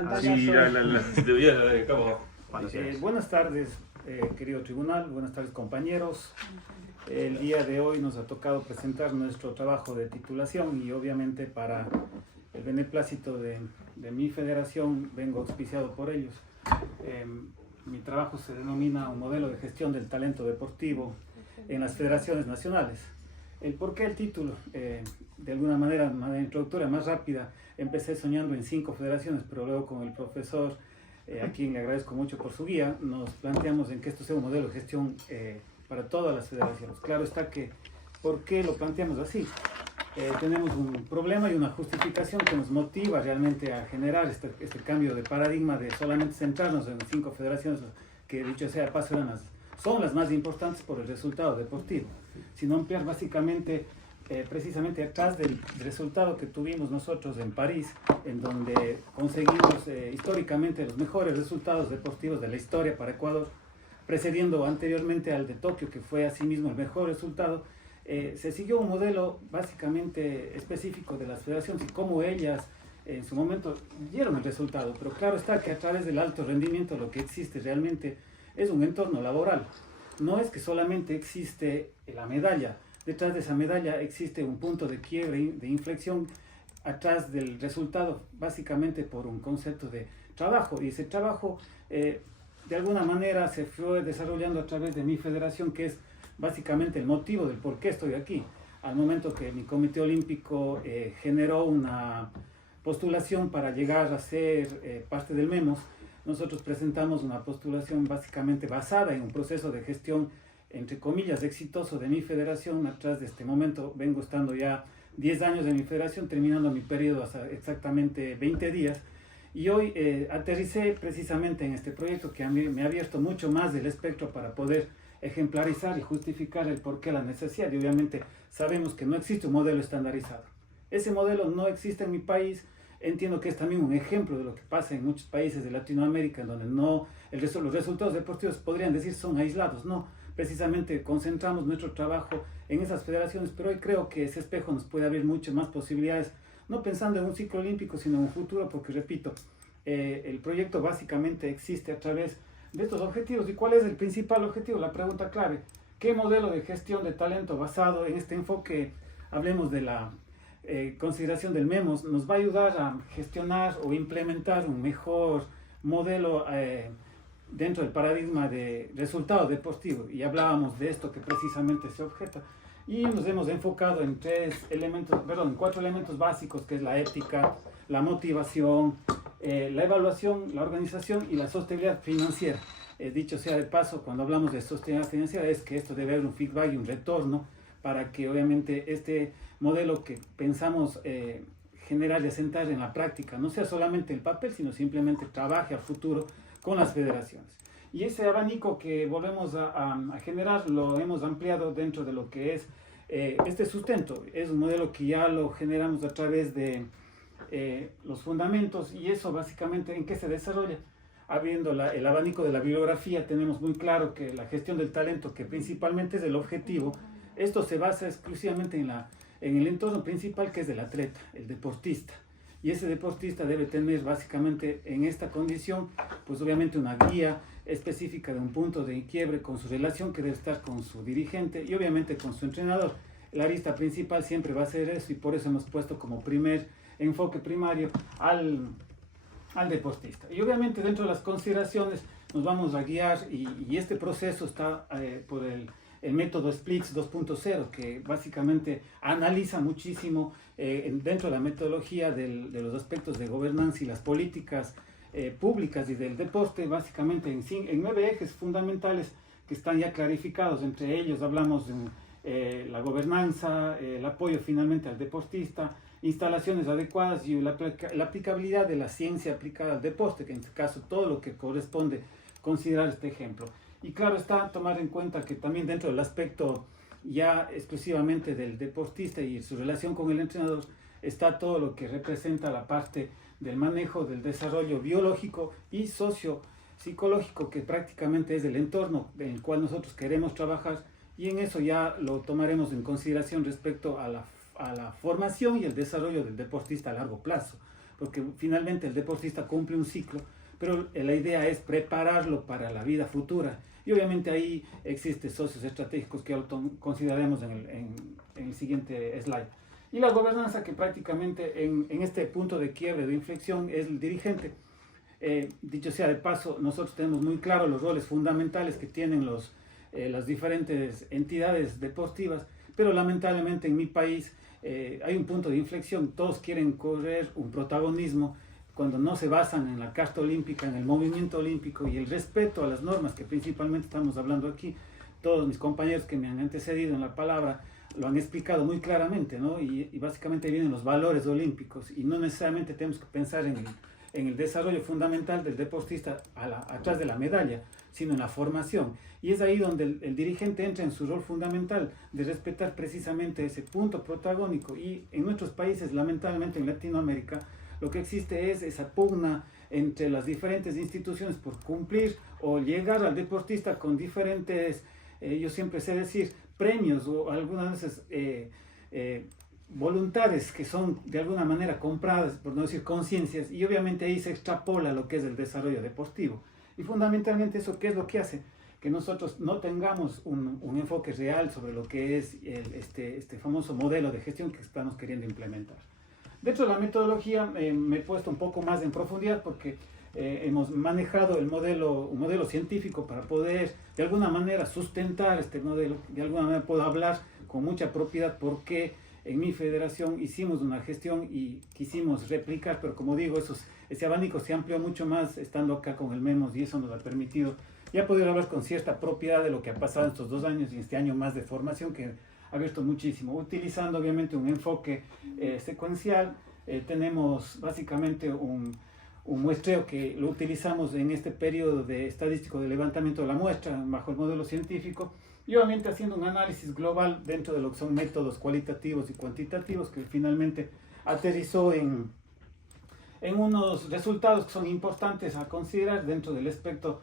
Sí, Buenas tardes, querido tribunal, buenas tardes, compañeros. El día de hoy nos ha tocado presentar nuestro trabajo de titulación y obviamente para el beneplácito de mi federación vengo auspiciado por ellos. Mi trabajo se denomina un modelo de gestión del talento deportivo en las federaciones nacionales. El por qué el título, de alguna manera introductoria más rápida, empecé soñando en 5 federaciones, pero luego con el profesor, a quien le agradezco mucho por su guía, nos planteamos en que esto sea un modelo de gestión para todas las federaciones. Claro está que, ¿por qué lo planteamos así? Tenemos un problema y una justificación que nos motiva realmente a generar este cambio de paradigma de solamente centrarnos en 5 federaciones, que dicho sea de paso son las más importantes por el resultado deportivo, sino ampliar básicamente precisamente atrás del resultado que tuvimos nosotros en París, en donde conseguimos históricamente los mejores resultados deportivos de la historia para Ecuador, precediendo anteriormente al de Tokio, que fue asimismo el mejor resultado. Se siguió un modelo básicamente específico de las federaciones y cómo ellas en su momento dieron el resultado, pero claro está que a través del alto rendimiento lo que existe realmente es un entorno laboral. No es que solamente existe la medalla, detrás de esa medalla existe un punto de quiebre, de inflexión, atrás del resultado, básicamente por un concepto de trabajo, y ese trabajo de alguna manera se fue desarrollando a través de mi federación, que es básicamente el motivo del por qué estoy aquí. Al momento que mi comité olímpico generó una postulación para llegar a ser parte del MEMOS, nosotros presentamos una postulación básicamente basada en un proceso de gestión, entre comillas, exitoso de mi federación. Atrás de este momento vengo estando ya 10 años de mi federación, terminando mi periodo hace exactamente 20 días. Y hoy aterricé precisamente en este proyecto que a mí me ha abierto mucho más del espectro para poder ejemplarizar y justificar el porqué, la necesidad. Y obviamente sabemos que no existe un modelo estandarizado. Ese modelo no existe en mi país. Entiendo que es también un ejemplo de lo que pasa en muchos países de Latinoamérica, en donde los resultados deportivos podrían decir son aislados. No, precisamente concentramos nuestro trabajo en esas federaciones, pero hoy creo que ese espejo nos puede abrir muchas más posibilidades, no pensando en un ciclo olímpico, sino en un futuro, porque repito, el proyecto básicamente existe a través de estos objetivos. ¿Y cuál es el principal objetivo? La pregunta clave: ¿qué modelo de gestión de talento basado en este enfoque, hablemos de la consideración del MEMOS, nos va a ayudar a gestionar o implementar un mejor modelo dentro del paradigma de resultado deportivo? Y hablábamos de esto que precisamente se objeta. Y nos hemos enfocado en 4 elementos básicos, que es la ética, la motivación, la evaluación, la organización y la sostenibilidad financiera. Dicho sea de paso, cuando hablamos de sostenibilidad financiera, es que esto debe haber un feedback y un retorno para que obviamente este modelo que pensamos generar y asentar en la práctica no sea solamente el papel, sino simplemente trabaje a futuro con las federaciones. Y ese abanico que volvemos a generar lo hemos ampliado dentro de lo que es este sustento. Es un modelo que ya lo generamos a través de los fundamentos, y eso básicamente ¿en qué se desarrolla? Abriendo el abanico de la bibliografía, tenemos muy claro que la gestión del talento, que principalmente es el objetivo, esto se basa exclusivamente en el entorno principal, que es el atleta, el deportista. Y ese deportista debe tener básicamente en esta condición, pues obviamente una guía específica de un punto de quiebre con su relación que debe estar con su dirigente y obviamente con su entrenador. La arista principal siempre va a ser eso, y por eso hemos puesto como primer enfoque primario al deportista. Y obviamente dentro de las consideraciones nos vamos a guiar, y este proceso está por el método Splits 2.0, que básicamente analiza muchísimo dentro de la metodología de los aspectos de gobernanza y las políticas públicas y del deporte, básicamente en 9 ejes fundamentales que están ya clarificados. Entre ellos hablamos de la gobernanza, el apoyo finalmente al deportista, instalaciones adecuadas y la aplicabilidad de la ciencia aplicada al deporte, que en este caso todo lo que corresponde considerar este ejemplo. Y claro está tomar en cuenta que también dentro del aspecto ya exclusivamente del deportista y su relación con el entrenador está todo lo que representa la parte del manejo del desarrollo biológico y socio-psicológico, que prácticamente es el entorno en el cual nosotros queremos trabajar, y en eso ya lo tomaremos en consideración respecto a la formación y el desarrollo del deportista a largo plazo. porque finalmente el deportista cumple un ciclo, pero la idea es prepararlo para la vida futura. Y obviamente ahí existen socios estratégicos que consideraremos en el siguiente slide. Y la gobernanza, que prácticamente en este punto de quiebre, de inflexión, es el dirigente. Dicho sea de paso, nosotros tenemos muy claro los roles fundamentales que tienen las diferentes entidades deportivas, pero lamentablemente en mi país hay un punto de inflexión. Todos quieren correr un protagonismo cuando no se basan en la Carta Olímpica, en el movimiento olímpico y el respeto a las normas que principalmente estamos hablando aquí. Todos mis compañeros que me han antecedido en la palabra lo han explicado muy claramente, ¿no? Y básicamente vienen los valores olímpicos, y no necesariamente tenemos que pensar en el desarrollo fundamental del deportista atrás de la medalla, sino en la formación. Y es ahí donde el dirigente entra en su rol fundamental de respetar precisamente ese punto protagónico. Y en nuestros países, lamentablemente en Latinoamérica, lo que existe es esa pugna entre las diferentes instituciones por cumplir o llegar al deportista con diferentes, yo siempre sé decir, premios o algunas veces voluntades que son de alguna manera compradas, por no decir conciencias, y obviamente ahí se extrapola lo que es el desarrollo deportivo. Y fundamentalmente eso, ¿qué es lo que hace? Que nosotros no tengamos un enfoque real sobre lo que es este famoso modelo de gestión que estamos queriendo implementar. De hecho, la metodología me he puesto un poco más en profundidad porque hemos manejado un modelo científico para poder de alguna manera sustentar este modelo. De alguna manera puedo hablar con mucha propiedad porque en mi federación hicimos una gestión y quisimos replicar, pero como digo, ese abanico se amplió mucho más estando acá con el MEMOS, y eso nos ha permitido ya poder hablar con cierta propiedad de lo que ha pasado en estos 2 años y este año más de formación que ha abierto muchísimo, utilizando obviamente un enfoque secuencial. Tenemos básicamente un muestreo que lo utilizamos en este periodo de estadístico de levantamiento de la muestra bajo el modelo científico, y obviamente haciendo un análisis global dentro de lo que son métodos cualitativos y cuantitativos, que finalmente aterrizó en unos resultados que son importantes a considerar dentro del espectro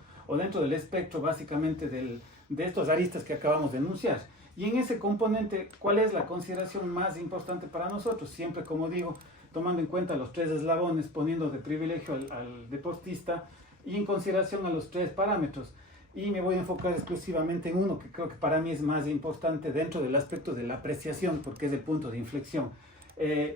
básicamente de estos aristas que acabamos de enunciar. Y en ese componente, ¿cuál es la consideración más importante para nosotros? Siempre, como digo, tomando en cuenta los 3 eslabones, poniendo de privilegio al deportista y en consideración a los 3 parámetros. Y me voy a enfocar exclusivamente en uno que creo que para mí es más importante dentro del aspecto de la apreciación, porque es el punto de inflexión.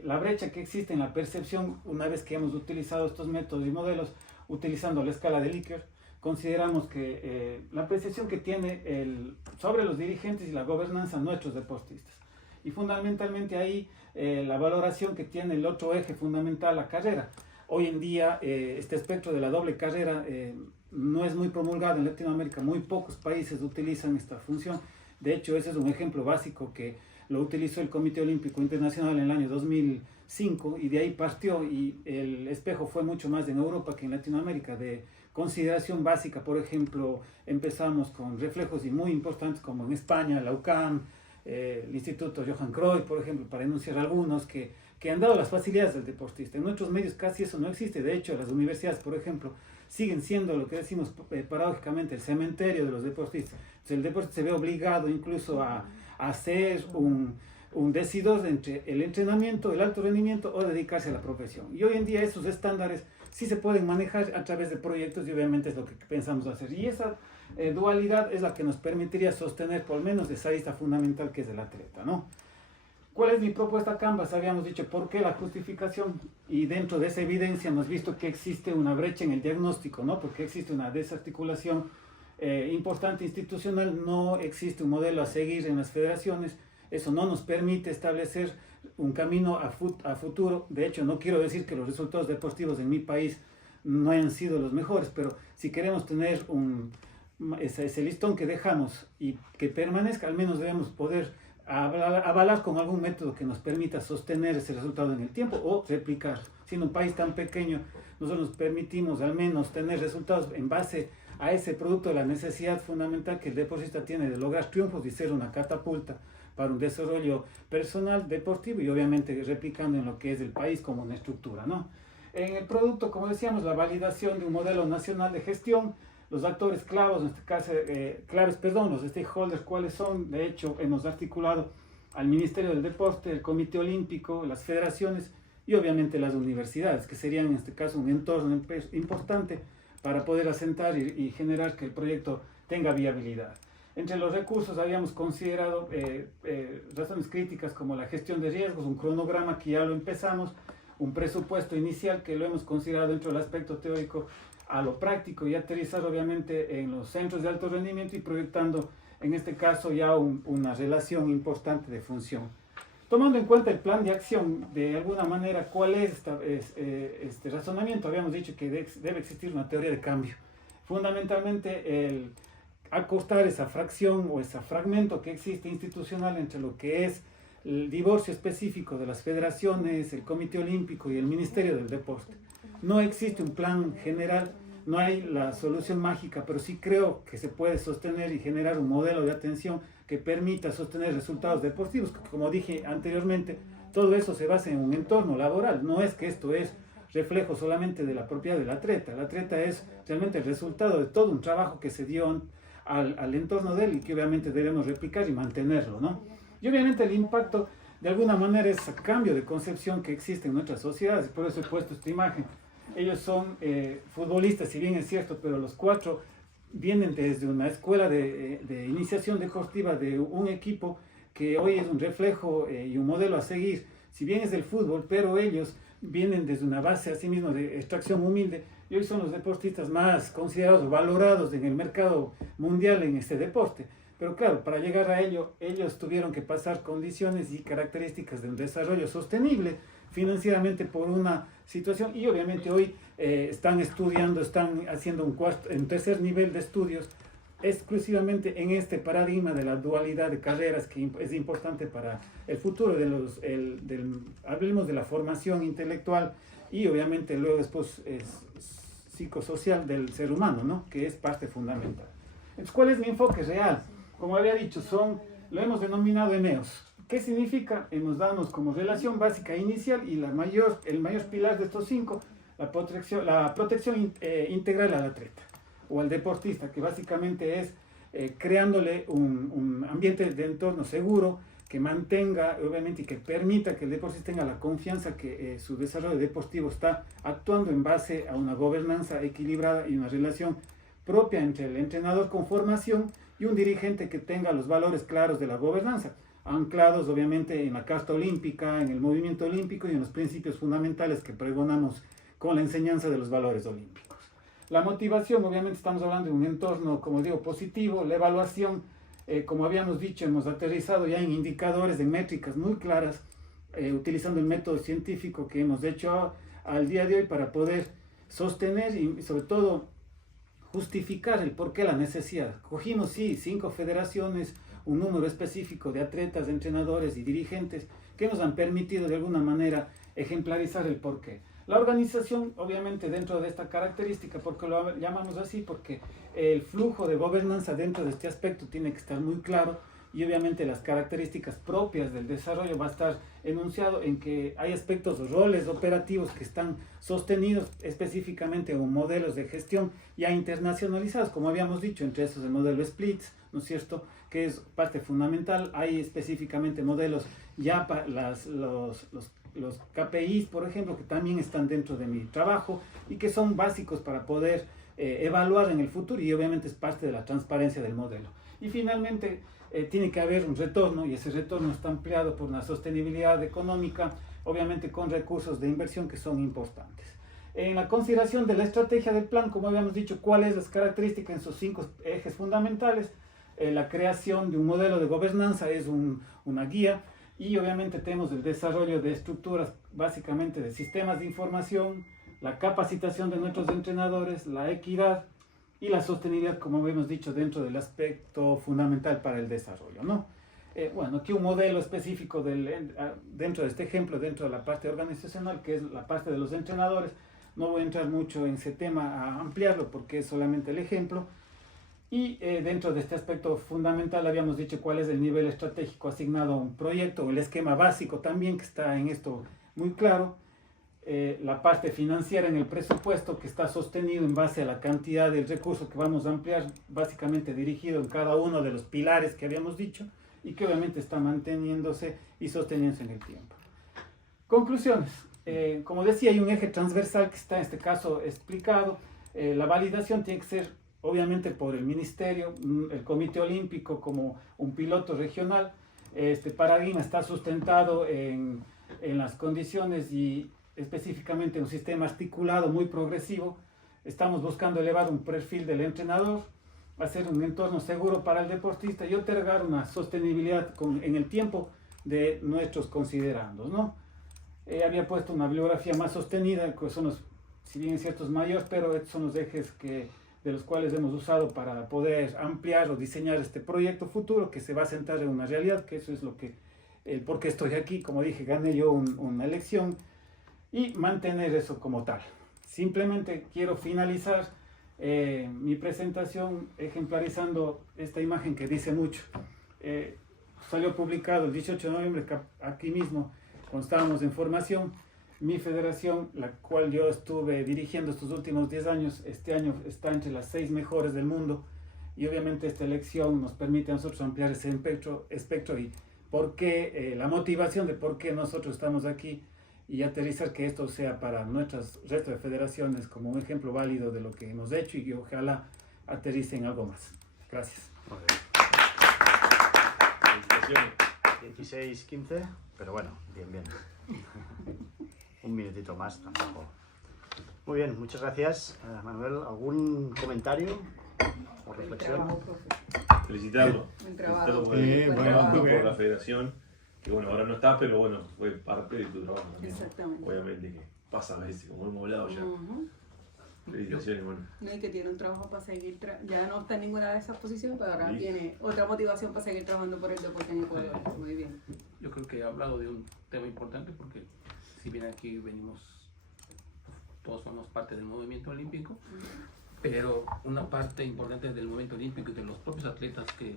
La brecha que existe en la percepción, una vez que hemos utilizado estos métodos y modelos, utilizando la escala de Likert, consideramos que la percepción que tiene sobre los dirigentes y la gobernanza nuestros deportistas. Y fundamentalmente ahí la valoración que tiene el otro eje fundamental, la carrera. Hoy en día este espectro de la doble carrera no es muy promulgado en Latinoamérica, muy pocos países utilizan esta función. De hecho, ese es un ejemplo básico que lo utilizó el Comité Olímpico Internacional en el año 2005 y de ahí partió, y el espejo fue mucho más en Europa que en Latinoamérica. De consideración básica, por ejemplo, empezamos con reflejos y muy importantes como en España, la UCAM, el Instituto Johan Cruyff, por ejemplo, para enunciar algunos que han dado las facilidades del deportista. En nuestros medios casi eso no existe. De hecho, las universidades, por ejemplo, siguen siendo lo que decimos paradójicamente el cementerio de los deportistas. Entonces, el deportista se ve obligado incluso a hacer un decidor entre el entrenamiento, el alto rendimiento o dedicarse a la profesión. Y hoy en día esos estándares sí se pueden manejar a través de proyectos y obviamente es lo que pensamos hacer. Y esa dualidad es la que nos permitiría sostener por lo menos esa lista fundamental que es el atleta, ¿no? ¿Cuál es mi propuesta Canvas? Habíamos dicho por qué la justificación, y dentro de esa evidencia hemos visto que existe una brecha en el diagnóstico, ¿no? Porque existe una desarticulación importante institucional, no existe un modelo a seguir en las federaciones, eso no nos permite establecer un camino a futuro. De hecho, no quiero decir que los resultados deportivos en mi país no hayan sido los mejores, pero si queremos tener ese listón que dejamos y que permanezca, al menos debemos poder avalar con algún método que nos permita sostener ese resultado en el tiempo o replicar. Siendo un país tan pequeño, nosotros nos permitimos al menos tener resultados en base a ese producto de la necesidad fundamental que el deportista tiene de lograr triunfos y ser una catapulta para un desarrollo personal, deportivo y obviamente replicando en lo que es el país como una estructura, ¿no? En el producto, como decíamos, la validación de un modelo nacional de gestión, los actores claves, en este caso, los stakeholders, ¿cuáles son? De hecho, hemos articulado al Ministerio del Deporte, el Comité Olímpico, las federaciones y obviamente las universidades, que serían en este caso un entorno importante para poder asentar y generar que el proyecto tenga viabilidad. Entre los recursos habíamos considerado razones críticas como la gestión de riesgos, un cronograma que ya lo empezamos, un presupuesto inicial que lo hemos considerado dentro del aspecto teórico a lo práctico y aterrizar obviamente en los centros de alto rendimiento y proyectando en este caso ya una relación importante de función. Tomando en cuenta el plan de acción, de alguna manera, ¿cuál es este razonamiento? Habíamos dicho que debe existir una teoría de cambio. Fundamentalmente el acortar esa fracción o ese fragmento que existe institucional entre lo que es el divorcio específico de las federaciones, el Comité Olímpico y el Ministerio del Deporte. No existe un plan general, no hay la solución mágica, pero sí creo que se puede sostener y generar un modelo de atención que permita sostener resultados deportivos. Como dije anteriormente, todo eso se basa en un entorno laboral. No es que esto es reflejo solamente de la propiedad del atleta. El atleta es realmente el resultado de todo un trabajo que se dio al entorno de él y que obviamente debemos replicar y mantenerlo, ¿no? Y obviamente el impacto, de alguna manera, es el cambio de concepción que existe en nuestras sociedades. Por eso he puesto esta imagen. Ellos son futbolistas, si bien es cierto, pero los cuatro vienen desde una escuela de iniciación deportiva de un equipo que hoy es un reflejo y un modelo a seguir. Si bien es del fútbol, pero ellos vienen desde una base asimismo de extracción humilde y hoy son los deportistas más considerados, valorados en el mercado mundial en este deporte. Pero claro, para llegar a ello, ellos tuvieron que pasar condiciones y características de un desarrollo sostenible financieramente por una situación y obviamente hoy están estudiando, están haciendo un tercer nivel de estudios exclusivamente en este paradigma de la dualidad de carreras que es importante para el futuro hablemos de la formación intelectual y obviamente luego después psicosocial del ser humano, ¿no? Que es parte fundamental. Entonces, ¿cuál es mi enfoque real? Como había dicho, lo hemos denominado ENEOS. ¿Qué significa? Nos damos como relación básica inicial y el mayor pilar de estos 5, la protección integral al atleta o al deportista, que básicamente es creándole un ambiente de entorno seguro que mantenga, obviamente, y que permita que el deportista tenga la confianza que su desarrollo deportivo está actuando en base a una gobernanza equilibrada y una relación propia entre el entrenador con formación y un dirigente que tenga los valores claros de la gobernanza, anclados obviamente en la Carta Olímpica, en el movimiento olímpico y en los principios fundamentales que pregonamos con la enseñanza de los valores olímpicos. La motivación, obviamente estamos hablando de un entorno, como digo, positivo. La evaluación, como habíamos dicho, hemos aterrizado ya en indicadores, en métricas muy claras, utilizando el método científico que hemos hecho al día de hoy para poder sostener y sobre todo justificar el por qué la necesidad. Cogimos, sí, 5 federaciones, un número específico de atletas, de entrenadores y dirigentes que nos han permitido de alguna manera ejemplarizar el porqué. La organización, obviamente, dentro de esta característica, porque lo llamamos así, porque el flujo de gobernanza dentro de este aspecto tiene que estar muy claro y obviamente las características propias del desarrollo va a estar enunciado en que hay aspectos o roles operativos que están sostenidos específicamente en modelos de gestión ya internacionalizados, como habíamos dicho, entre esos el modelo SPLITS, ¿no es cierto?, que es parte fundamental. Hay específicamente modelos ya para los KPIs, por ejemplo, que también están dentro de mi trabajo y que son básicos para poder evaluar en el futuro y obviamente es parte de la transparencia del modelo. Y finalmente tiene que haber un retorno y ese retorno está ampliado por una sostenibilidad económica, obviamente con recursos de inversión que son importantes. En la consideración de la estrategia del plan, como habíamos dicho, cuáles las características en sus 5 ejes fundamentales, la creación de un modelo de gobernanza es una guía y obviamente tenemos el desarrollo de estructuras básicamente de sistemas de información, la capacitación de nuestros entrenadores, la equidad y la sostenibilidad, como hemos dicho, dentro del aspecto fundamental para el desarrollo, ¿no? Bueno, aquí un modelo específico dentro de este ejemplo, dentro de la parte organizacional, que es la parte de los entrenadores. No voy a entrar mucho en ese tema a ampliarlo porque es solamente el ejemplo. Y dentro de este aspecto fundamental habíamos dicho cuál es el nivel estratégico asignado a un proyecto, el esquema básico también, que está en esto muy claro. La parte financiera en el presupuesto, que está sostenido en base a la cantidad del recurso que vamos a ampliar, básicamente dirigido en cada uno de los pilares que habíamos dicho y que obviamente está manteniéndose y sosteniéndose en el tiempo. Conclusiones. como decía, hay un eje transversal que está en este caso explicado. La validación tiene que ser obviamente por el Ministerio, el Comité Olímpico como un piloto regional. Este paradigma está sustentado en las condiciones y específicamente en un sistema articulado muy progresivo. Estamos buscando elevar un perfil del entrenador, hacer un entorno seguro para el deportista y otorgar una sostenibilidad en el tiempo de nuestros considerandos, ¿no? Había puesto una bibliografía más sostenida, que son los, si bien ciertos mayores, pero estos son los ejes de los cuales hemos usado para poder ampliar o diseñar este proyecto futuro que se va a centrar en una realidad, que eso es lo que, el por qué estoy aquí. Como dije, gané yo una elección y mantener eso como tal. Simplemente quiero finalizar mi presentación ejemplarizando esta imagen que dice mucho. Salió publicado el 18 de noviembre aquí mismo, cuando estábamos en formación. Mi federación, la cual yo estuve dirigiendo estos últimos 10 años, este año está entre las 6 mejores del mundo, y obviamente esta elección nos permite a nosotros ampliar ese espectro y por qué, la motivación de por qué nosotros estamos aquí, y aterrizar que esto sea para nuestras resto de federaciones como un ejemplo válido de lo que hemos hecho y que ojalá aterrice en algo más. Gracias. 16-15, pero bueno, bien. Un minutito más tampoco. Muy bien, muchas gracias, Manuel. ¿Algún comentario o reflexión? Felicitarlo. Trabajo. Por la federación, que bueno, ahora no está, pero bueno, fue parte de tu trabajo también. Exactamente. Obviamente que pasa a veces, como hemos hablado ya. Felicitaciones, bueno. No, y que tiene un trabajo para seguir, ya no está en ninguna de esas posiciones, pero ahora Sí. tiene otra motivación para seguir trabajando por el deporte en Ecuador. Muy bien. Yo creo que he hablado de un tema importante porque si bien aquí venimos, todos somos parte del movimiento olímpico, pero una parte importante del movimiento olímpico y de los propios atletas que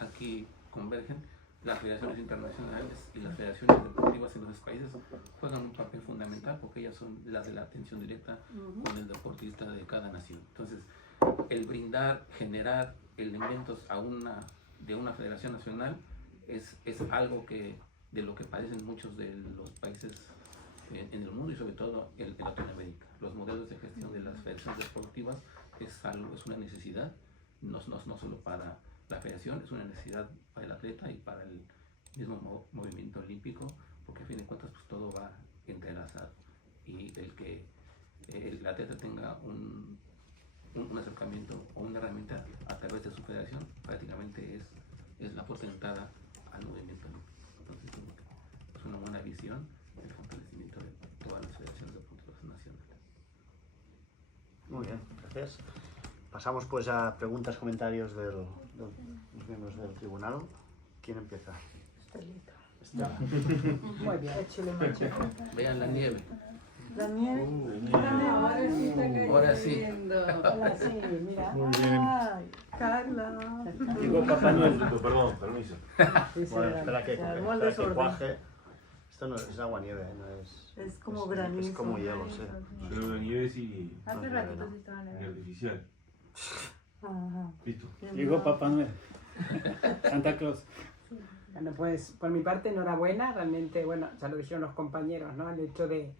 aquí convergen, las federaciones internacionales y las federaciones deportivas en los países juegan un papel fundamental porque ellas son las de la atención directa con el deportista de cada nación. Entonces, el brindar, generar elementos de una federación nacional es algo de lo que padecen muchos de los países en el mundo y sobre todo en Latinoamérica. Los modelos de gestión de las federaciones deportivas es una necesidad, no solo para la federación, es una necesidad para el atleta y para el mismo movimiento olímpico, porque a fin de cuentas pues, todo va entrelazado y el que el atleta tenga un acercamiento o una herramienta a través de su federación prácticamente es la puerta de entrada al movimiento olímpico. Entonces es una buena visión del fortalecimiento de todas las federaciones deportivas nacionales. Muy bien, gracias. Pasamos pues a preguntas, comentarios de los miembros del tribunal. ¿Quién empieza? Estela. Muy bien. Vean la nieve. La nieve. Ahora sí está Ahora sí. cayendo. Hola, sí, mira. Muy bien. Ay, Carla. Llegó Papá Noel. Perdón, permiso. Bueno, espera que, se armó el espera que desorden. cuaje. Esto no es agua nieve, no es... Es como granizo. Es como hielo, sí. Yo no veo nieves y Hace ratito sí estaba y artificial. Ajá. Listo. Llegó Papá Noel. Santa Claus. Bueno, pues por mi parte, enhorabuena, realmente, bueno, ya lo dijeron los compañeros, ¿no? El hecho de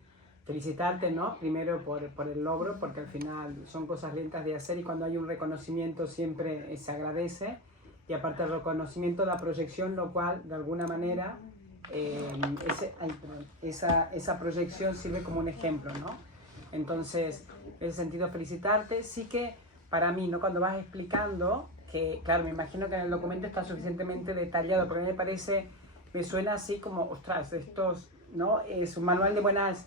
felicitarte, ¿no? Primero por el logro, porque al final son cosas lentas de hacer y cuando hay un reconocimiento siempre se agradece. Y aparte del reconocimiento, la proyección, lo cual, de alguna manera, esa proyección sirve como un ejemplo, ¿no? Entonces, en ese sentido, felicitarte. Sí que, para mí, ¿no? Cuando vas explicando, que claro, me imagino que en el documento está suficientemente detallado, pero a mí me suena así como, ostras, ¿no? Es un manual de buenas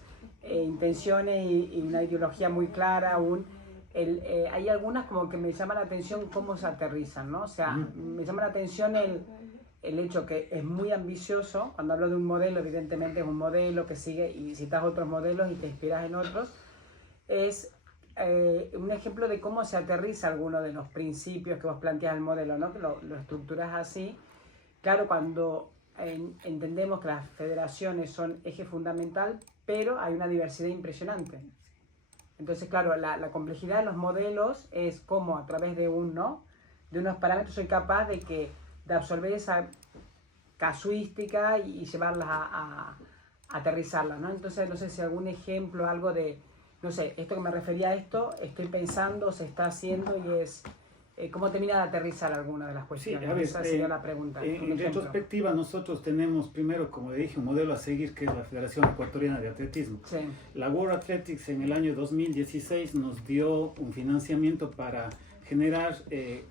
intenciones y una ideología muy clara aún. Hay algunas como que me llama la atención cómo se aterrizan, ¿no? O sea, me llama la atención el hecho que es muy ambicioso. Cuando hablo de un modelo, evidentemente es un modelo que sigue y citas otros modelos y te inspiras en otros. Es un ejemplo de cómo se aterriza alguno de los principios que vos planteas el modelo, ¿no? Que lo estructuras así. Claro, cuando entendemos que las federaciones son eje fundamental, pero hay una diversidad impresionante. Entonces, claro, la complejidad de los modelos es cómo a través de unos parámetros soy capaz de absorber esa casuística y llevarlas aterrizarla, ¿no? Entonces, no sé si algún ejemplo, algo de, no sé, esto que me refería a esto, estoy pensando, se está haciendo y es, ¿cómo termina de aterrizar alguna de las Sí, cuestiones? a ver, Esa sería la pregunta. un en ejemplo. retrospectiva nosotros tenemos primero, como le dije, un modelo a seguir que es la Federación Ecuatoriana de Atletismo. Sí, La World Athletics en el año 2016 nos dio un financiamiento para generar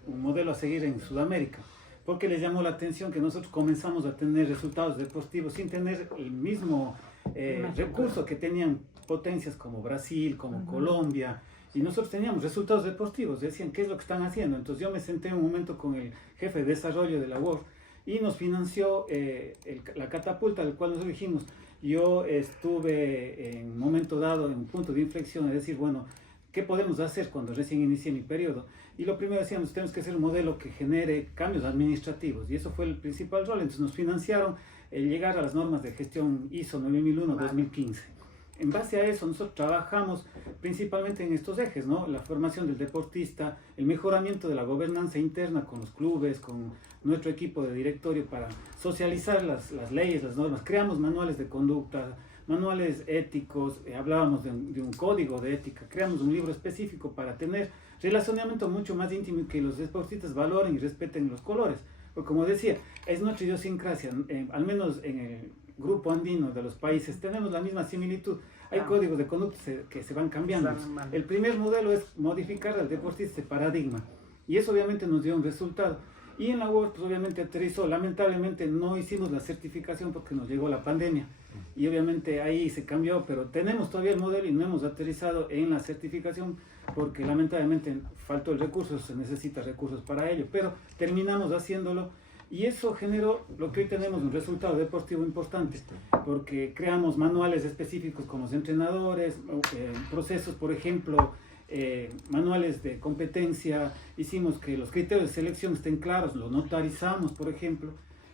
un modelo a seguir en Sudamérica, porque les llamó la atención que nosotros comenzamos a tener resultados deportivos sin tener el mismo recurso que tenían potencias como Brasil, como Colombia, y nosotros teníamos resultados deportivos. Decían, ¿qué es lo que están haciendo? Entonces yo me senté un momento con el jefe de desarrollo de la World y nos financió la catapulta, del cual nosotros dijimos, yo estuve en un momento dado en un punto de inflexión, es decir, bueno, ¿qué podemos hacer cuando recién inicié mi periodo? Y lo primero decíamos, tenemos que hacer un modelo que genere cambios administrativos, y eso fue el principal rol. Entonces nos financiaron llegar a las normas de gestión ISO 9001-2015. En base a eso nosotros trabajamos principalmente en estos ejes, ¿no? La formación del deportista, el mejoramiento de la gobernanza interna con los clubes, con nuestro equipo de directorio para socializar las leyes, las normas. Creamos manuales de conducta, manuales éticos, hablábamos de un código de ética, creamos un libro específico para tener relacionamiento mucho más íntimo y que los deportistas valoren y respeten los colores. Porque como decía, es nuestra idiosincrasia, al menos en el grupo andino de los países tenemos la misma similitud. Hay códigos de conducta que se van cambiando. El primer modelo es modificar al deportista ese paradigma, y eso obviamente nos dio un resultado. Y en la World pues, obviamente aterrizó. Lamentablemente no hicimos la certificación porque nos llegó la pandemia y obviamente ahí se cambió, pero tenemos todavía el modelo y no hemos aterrizado en la certificación porque lamentablemente faltó el recurso, se necesita recursos para ello, pero terminamos haciéndolo. Y eso generó lo que hoy tenemos, un resultado deportivo importante, porque creamos manuales específicos con los entrenadores, procesos, por ejemplo, manuales de competencia, hicimos que los criterios de selección estén claros, lo notarizamos, por ejemplo,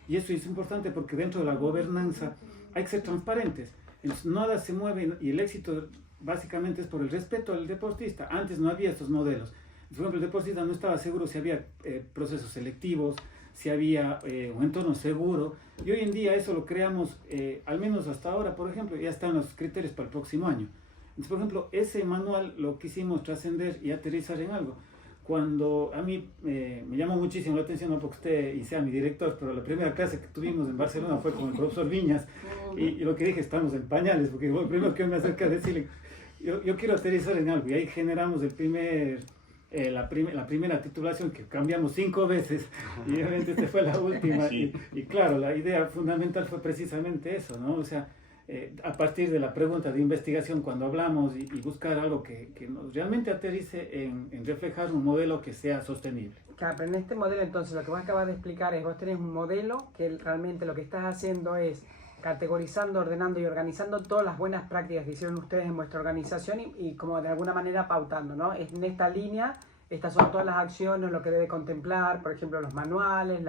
y eso es importante porque dentro de la gobernanza hay que ser transparentes. Entonces, nada se mueve y el éxito básicamente es por el respeto al deportista. Antes no había estos modelos. Por ejemplo, el deportista no estaba seguro si había procesos selectivos, si había un entorno seguro, y hoy en día eso lo creamos, al menos hasta ahora, por ejemplo, ya están los criterios para el próximo año. Entonces, por ejemplo, ese manual lo quisimos trascender y aterrizar en algo. Cuando a mí me llamó muchísimo la atención, no porque usted sea mi director, pero la primera clase que tuvimos en Barcelona fue con el profesor Viñas, y lo que dije, estamos en pañales, porque lo primero que me acerca a decirle, yo quiero aterrizar en algo, y ahí generamos la primera titulación que cambiamos 5 veces y obviamente esta fue la última. Sí. Y claro, la idea fundamental fue precisamente eso, ¿no? O sea, a partir de la pregunta de investigación cuando hablamos y buscar algo que nos realmente aterrice en reflejar un modelo que sea sostenible. Claro, pero en este modelo entonces lo que vos acabas de explicar es vos tenés un modelo que realmente lo que estás haciendo es categorizando, ordenando y organizando todas las buenas prácticas que hicieron ustedes en vuestra organización y como de alguna manera pautando, ¿no? En esta línea, estas son todas las acciones, lo que debe contemplar, por ejemplo, los manuales,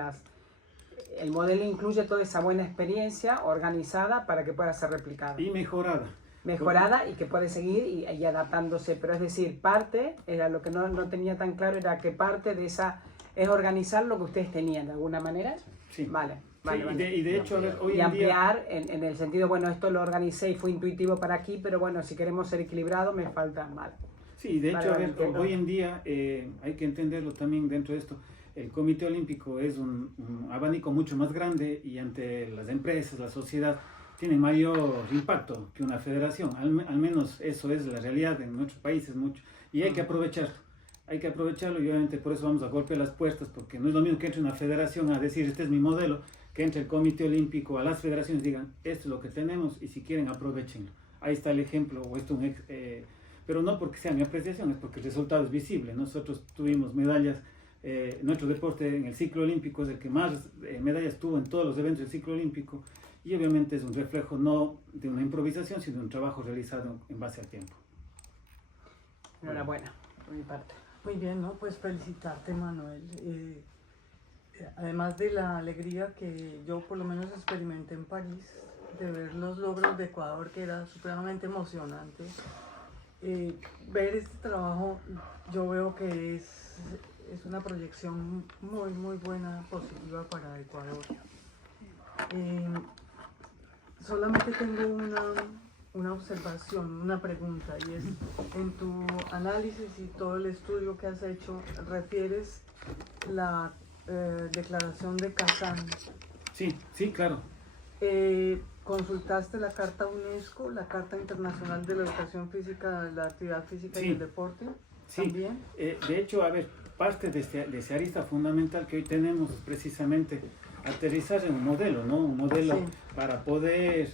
el modelo incluye toda esa buena experiencia organizada para que pueda ser replicada. Y mejorada. Mejorada y que puede seguir y adaptándose, pero es decir, parte, era lo que no tenía tan claro, era que parte de esa es organizar lo que ustedes tenían de alguna manera. Sí. Vale. Sí, Vale. y de hecho, hoy Y en día... ampliar en el sentido, bueno, esto lo organicé y fue intuitivo para aquí, pero bueno, si queremos ser equilibrados me falta mal. Sí, de hecho, Vale, entiendo. hoy en día hay que entenderlo también dentro de esto. El Comité Olímpico es un abanico mucho más grande y ante las empresas, la sociedad, tiene mayor impacto que una federación. Al menos eso es la realidad en nuestros países mucho. Y hay que aprovecharlo. Hay que aprovecharlo y obviamente por eso vamos a golpear las puertas, porque no es lo mismo que entre una federación a decir este es mi modelo, que entre el Comité Olímpico a las federaciones y digan esto es lo que tenemos y si quieren aprovechenlo. Ahí está el ejemplo, o esto pero no porque sea mi apreciación, es porque el resultado es visible. Nosotros tuvimos medallas, nuestro deporte en el ciclo olímpico es el que más medallas tuvo en todos los eventos del ciclo olímpico y obviamente es un reflejo no de una improvisación, sino de un trabajo realizado en base al tiempo. Enhorabuena, por mi parte. Muy bien, ¿no? Pues felicitarte, Manuel. Además de la alegría que yo por lo menos experimenté en París, de ver los logros de Ecuador, que era supremamente emocionante, ver este trabajo, yo veo que es una proyección muy, muy buena, positiva para Ecuador. solamente tengo una observación, una pregunta, y es, en tu análisis y todo el estudio que has hecho, refieres la declaración de Kazán. Sí, sí, claro. ¿Consultaste la Carta UNESCO, la Carta Internacional de la Educación Física, la Actividad Física y Sí. el Deporte? Sí, ¿También? de hecho, a ver, parte de ese arista fundamental que hoy tenemos es precisamente aterrizar en un modelo, ¿no? Un modelo Sí. para poder,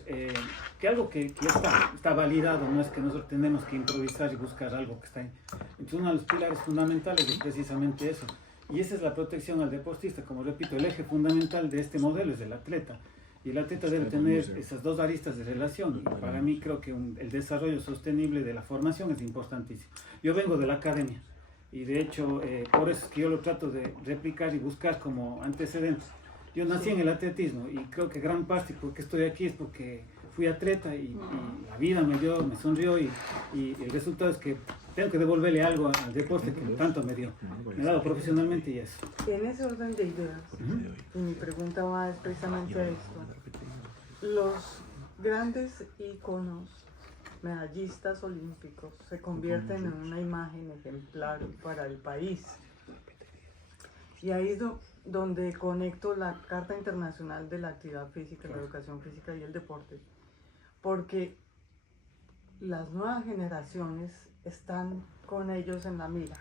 que algo que ya está validado, no es que nosotros tenemos que improvisar y buscar algo que está ahí. Entonces, uno de los pilares fundamentales es precisamente eso. Y esa es la protección al deportista. Como repito, el eje fundamental de este modelo es el atleta. Y el atleta debe tener esas dos aristas de relación. Y para mí creo que el desarrollo sostenible de la formación es importantísimo. Yo vengo de la academia y de hecho por eso es que yo lo trato de replicar y buscar como antecedentes. Yo nací en el atletismo y creo que gran parte porque estoy aquí es porque fui atleta y la vida me sonrió y el resultado es que tengo que devolverle algo al deporte que tanto me dio. Me ha dado profesionalmente y eso. En ese orden de ideas, y mi pregunta va precisamente a esto, los grandes íconos medallistas olímpicos se convierten en una imagen ejemplar para el país. Y ahí es donde conecto la Carta Internacional de la Actividad Física, la Educación Física y el Deporte, porque las nuevas generaciones están con ellos en la mira,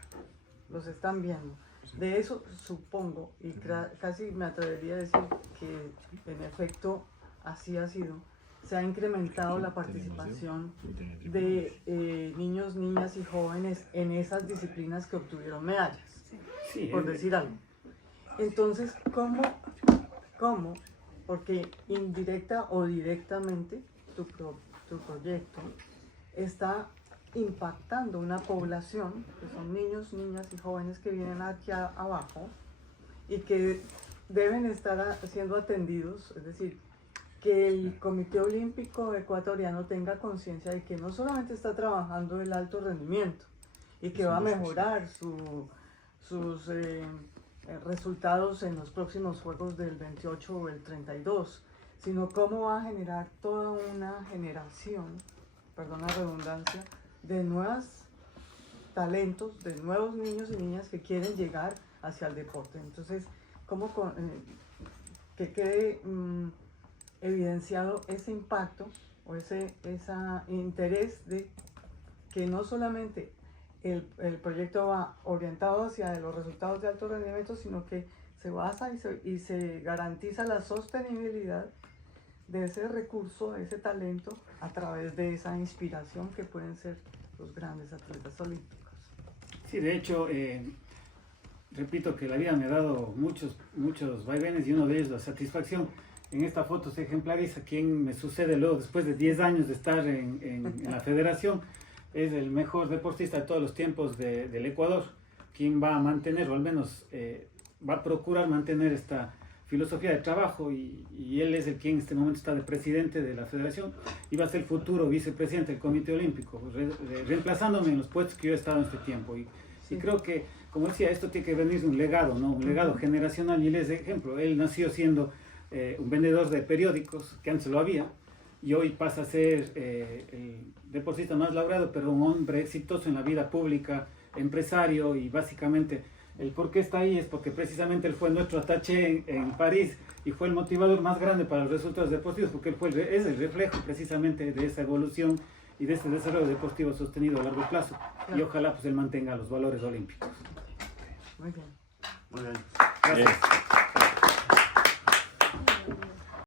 los están viendo. De eso supongo, y casi me atrevería a decir que en efecto así ha sido, se ha incrementado la participación de niños, niñas y jóvenes en esas disciplinas que obtuvieron medallas, Sí, por decir algo. Entonces, ¿cómo? Porque indirecta o directamente tu proyecto está impactando una población, que son niños, niñas y jóvenes que vienen aquí abajo y que deben estar siendo atendidos, es decir, que el Comité Olímpico Ecuatoriano tenga conciencia de que no solamente está trabajando el alto rendimiento y que va a mejorar sus resultados en los próximos Juegos del 28 o el 32, sino cómo va a generar toda una generación, perdón la redundancia, de nuevos talentos, de nuevos niños y niñas que quieren llegar hacia el deporte. Entonces, que quede evidenciado ese impacto o ese interés de que no solamente el proyecto va orientado hacia los resultados de alto rendimiento, sino que se basa y se garantiza la sostenibilidad de ese recurso, de ese talento, a través de esa inspiración que pueden ser los grandes atletas olímpicos. Sí, de hecho, repito que la vida me ha dado muchos vaivenes y uno de ellos la satisfacción. En esta foto se ejemplariza quién me sucede luego, después de 10 años de estar en la federación. Es el mejor deportista de todos los tiempos del Ecuador, quien va a mantener, o al menos va a procurar mantener esta filosofía de trabajo, y él es el quien en este momento está de presidente de la federación y va a ser el futuro vicepresidente del Comité Olímpico, reemplazándome en los puestos que yo he estado en este tiempo. Y creo que, como decía, esto tiene que venir de un legado, ¿no? Un legado generacional, y él es de ejemplo. Él nació siendo un vendedor de periódicos, que antes lo había, y hoy pasa a ser el deportista más laureado, pero un hombre exitoso en la vida pública, empresario, y básicamente el por qué está ahí es porque precisamente él fue nuestro attaché en París y fue el motivador más grande para los resultados deportivos, porque él es el reflejo precisamente de esa evolución y de este desarrollo deportivo sostenido a largo plazo. Claro. Y ojalá pues él mantenga los valores olímpicos. Muy bien. Muy bien. Gracias.